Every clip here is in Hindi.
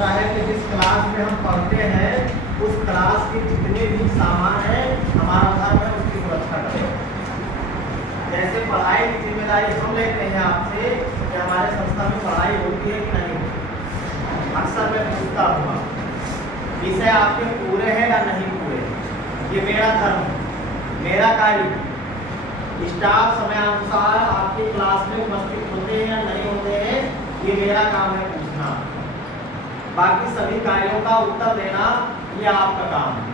होता है कि जिस क्लास में हम पढ़ते हैं उस क्लास के जितने भी सामान हैं हमारा धर्म है उसकी सुरक्षा करें। जैसे पढ़ाई की जिम्मेदारी हम लेते हैं आपसे कि हमारे संस्था में पढ़ाई होती है कि नहीं होती। अक्सर मैं पूछता हूँ विषय आपके पूरे हैं या नहीं पूरे, ये मेरा धर्म है, मेरा कार्य। स्टाफ समयानुसार आपकी क्लास में उपस्थित होते हैं या नहीं होते हैं, ये मेरा काम है पूछना। बाकी सभी कार्यों का उत्तर देना ये आपका काम है।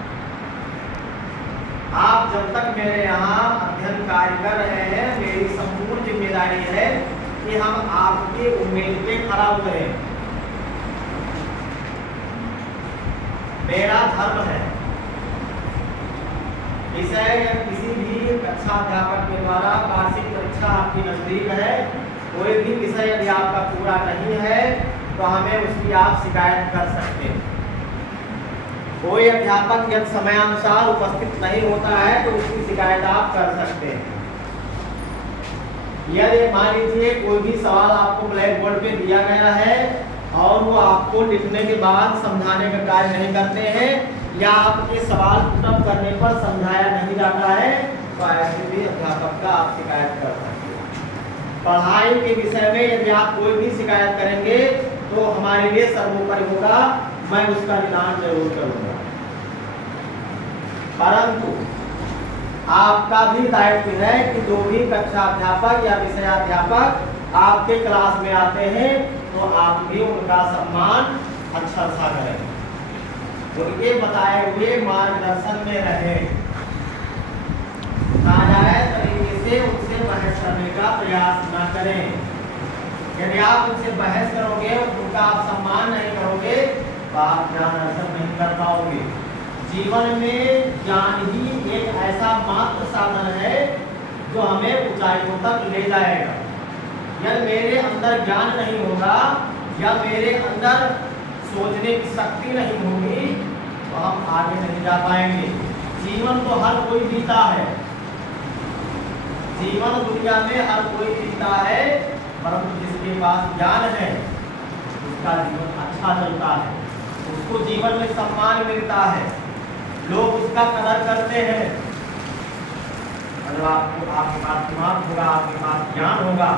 आप जब तक मेरे यहाँ अध्ययन कार्य कर रहे हैं, मेरी संपूर्ण जिम्मेदारी है कि हम आपके उम्मीद पे खरा उतरें। मेरा धर्म है विषय या किसी भी कक्षा अध्यापक के द्वारा वार्षिक परीक्षा आपकी नजदीक है, कोई भी विषय यदि आपका पूरा नहीं है तो हमें उसकी आप शिकायत कर सकते हैं। कोई अध्यापक यदि समयानुसार उपस्थित नहीं होता है तो उसकी शिकायत आप कर सकते हैं। यदि मान लीजिए कोई भी सवाल आपको ब्लैक बोर्ड पे दिया गया है और वो आपको लिखने के बाद समझाने का कार्य नहीं करते हैं या आपके सवाल पुटअप करने पर समझाया नहीं जाता है तो ऐसे भी अध्यापक का आप शिकायत कर सकते हैं। पढ़ाई के विषय में यदि आप कोई भी शिकायत करेंगे तो हमारे लिए सर्वोपरि होगा, मैं उसका निदान जरूर करूंगा। परंतु आपका भी दायित्व है कि जो भी कक्षा अध्यापक या विषयाध्यापक आपके क्लास में आते हैं तो आप भी उनका सम्मान अच्छा सा करें, उनके बताए हुए मार्गदर्शन में रहे, नाजायज तरीके से उनसे बहस करने का प्रयास न करें। यदि आप उनसे बहस करोगे, उनका आप सम्मान नहीं करोगे तो आप ज्ञान अर्जन नहीं कर पाओगे। जीवन में ज्ञान ही एक ऐसा मात्र साधन है जो हमें ऊंचाइयों तक ले जाएगा। यदि मेरे अंदर ज्ञान नहीं होगा या मेरे अंदर सोचने की शक्ति नहीं होगी तो हम आगे नहीं जा पाएंगे। जीवन तो हर कोई जीता है, जीवन दुनिया में हर कोई जीता है, परंतु जिसके पास ज्ञान है उसका जीवन अच्छा चलता है, उसको जीवन में सम्मान मिलता है, लोग उसका कदर करते हैं। अगर आपके पास दिमाग होगा, आपके पास ज्ञान होगा,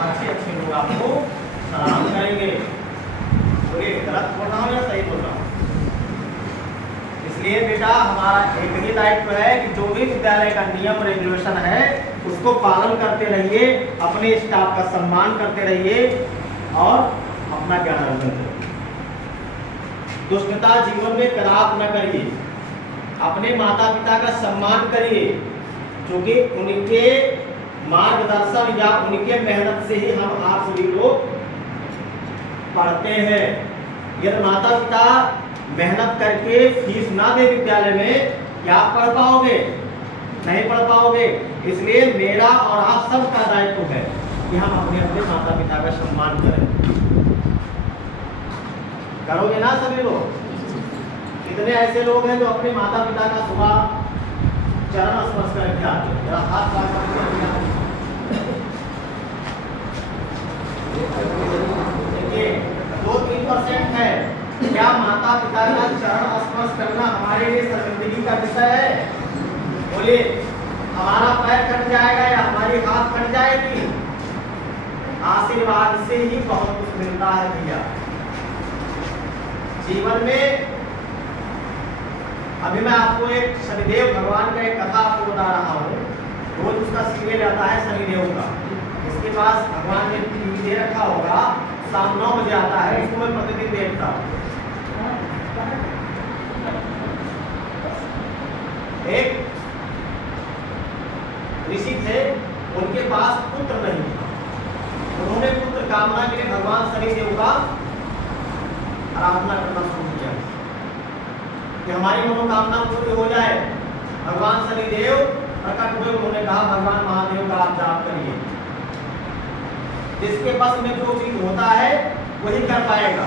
अच्छे लोग आपको सलाम करेंगे। बोले गलत बोल रहा हूँ या सही बोल रहा हूँ? इसलिए बेटा हमारा एक ही दायित्व है कि जो भी विद्यालय का नियम रेगुलेशन है उसको पालन करते रहिए, अपने स्टाफ का सम्मान करते रहिए और अपना ज्ञान अर्जन करिए। दुष्टता जीवन में कदापि न करिए, अपने माता पिता का सम्मान करिए, क्योंकि उनके मार्गदर्शन या उनके मेहनत से ही हम आप सभी लोग पढ़ते हैं। यदि माता पिता मेहनत करके फीस ना दे विद्यालय में, क्या पढ़ पाओगे? नहीं पढ़ पाओगे। इसलिए मेरा और आप सबका दायित्व है कि हम अपने अपने माता पिता का सम्मान करें। करोगे ना सभी लोग? कितने ऐसे लोग हैं जो अपने माता पिता का सुबह चरण स्पर्श करके आते हैं? जरा हाथ देखिए 2-3% है। क्या माता पिता का चरण स्पर्श करना हमारे लिए शर्मिंदगी का विषय है? बोलिए, हमारा पैर कट जाएगा या हमारी हाथ कट जाएगी? आशीर्वाद से ही बहुत कुछ मिलता है भैया जीवन में। अभी मैं आपको एक शनिदेव भगवान का एक कथा आपको बता रहा हूँ। रोज उसका सीरियल आता है शनिदेव का। इसके पास भगवान ने टीवी दे रखा होगा, शाम 9 बजे आता है, इसको मैं प्रतिदिन देखता हूँ। एक ऋषि थे, उनके पास पुत्र नहीं था। उन्होंने पुत्र कामना के लिए भगवान शनिदेव का आराधना करना शुरू किया कि हमारी मनोकामना पूरी हो जाए। भगवान शनिदेव प्रकट हुए, उन्होंने कहा भगवान महादेव का आप जाप करिए, जिसके बस में जो चीज होता है वही कर पाएगा।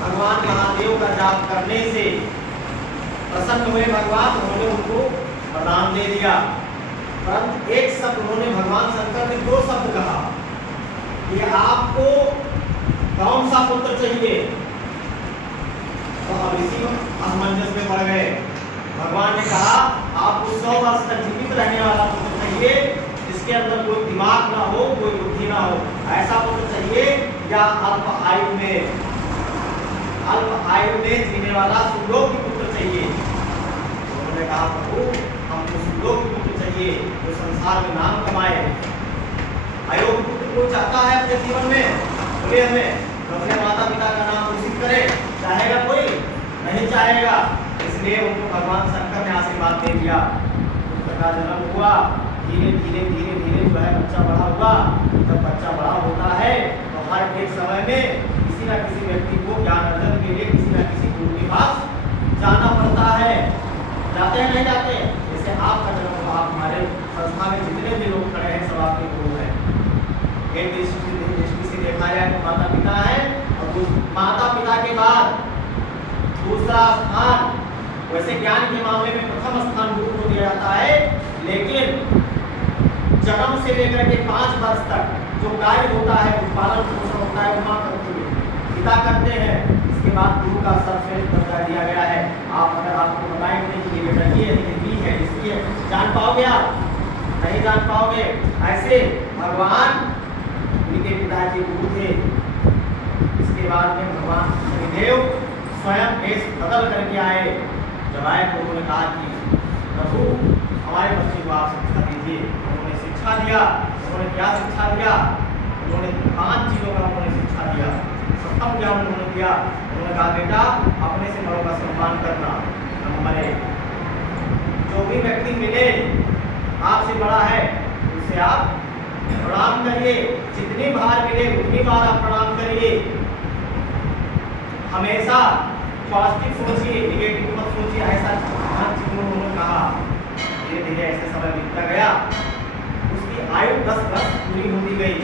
भगवान महादेव का जाप करने से प्रसन्न हुए भगवान, उन्होंने उनको वरदान दे दिया। परंतु एक शब्द उन्होंने भगवान शंकर ने 2 शब्द कहा कि आपको कौन सा पुत्र चाहिए? अब इसी असमंजस में पड़ गए। भगवान ने कहा आपको 100 वर्ष तक जीवित रहने वाला पुत्र चाहिए, जिसके अंदर कोई दिमाग ना हो, कोई बुद्धि ना हो, ऐसा पुत्र चाहिए, या अल्प आयु में जीने वाला सुलोक पुत्र चाहिए। तो उन्होंने कहा प्रभु हमको सुलोक पुत्र चाहिए जो संसार में नाम कमाए। अयोग्य पुत्र कोई चाहता है अपने जीवन में? बोले हमें तो अपने माता पिता का नाम घोषित करे, चाहेगा कोई? नहीं चाहेगा। इसलिए उनको भगवान शंकर ने आशीर्वाद दे दिया। पुत्र का जन्म हुआ, धीरे धीरे जो है बच्चा बड़ा हुआ। जब बच्चा बड़ा होता है तो हर एक समय में किसी न किसी व्यक्ति को ज्ञान अर्जन के लिए किसी न किसी गुरु के पास जाना पड़ता है। जाते हैं नहीं जाते? जैसे आपका जन्म हुआ, आप हमारे संस्था में जितने भी लोग खड़े हैं सब आपके गुरु हैं। एक दृष्टि से देखा जाए तो माता पिता है, और माता पिता के बाद दूसरा स्थान, वैसे ज्ञान के मामले में प्रथम स्थान गुरु को दिया जाता है, लेकिन जन्म से लेकर के 5 वर्ष तक जो कार्य होता है, उत्पादन पोषण होता है, वो मां करती है, पिता करते हैं। इसके बाद गुरु का सर्वश्रेष्ठ दर्जा दिया गया है। आप अगर आपको बताएंगे कि ये बेटा ये है, इसकी है, जान पाओगे आप? नहीं जान पाओगे। ऐसे भगवान उनके पिताजी गुरु थे। इसके बाद में भगवान शनिदेव स्वयं वेश बदल करके आए। जब आए तो उन्होंने कहा कि प्रभु हमारे बच्चे को आप शिक्षा दीजिए। उन्होंने शिक्षा दिया। उन्होंने क्या शिक्षा दिया? उन्होंने 5 चीज़ों का उन्होंने शिक्षा दिया। प्रथम क्या उन्होंने दिया? उन्होंने कहा बेटा अपने से बड़ों का सम्मान करना। नंबर 1, जो भी व्यक्ति मिले आपसे बड़ा है उससे आप प्रणाम करिए। जितनी बार मिले उतनी बार आप प्रणाम करिए। हमेशा पॉजिटिव सोचिए, निगेटिव मत सोचिए। ऐसा हर चीज़ों में उन्होंने कहा। धीरे धीरे ऐसे समय बीतता गया। उसकी आयु 10 वर्ष पूरी होती गई।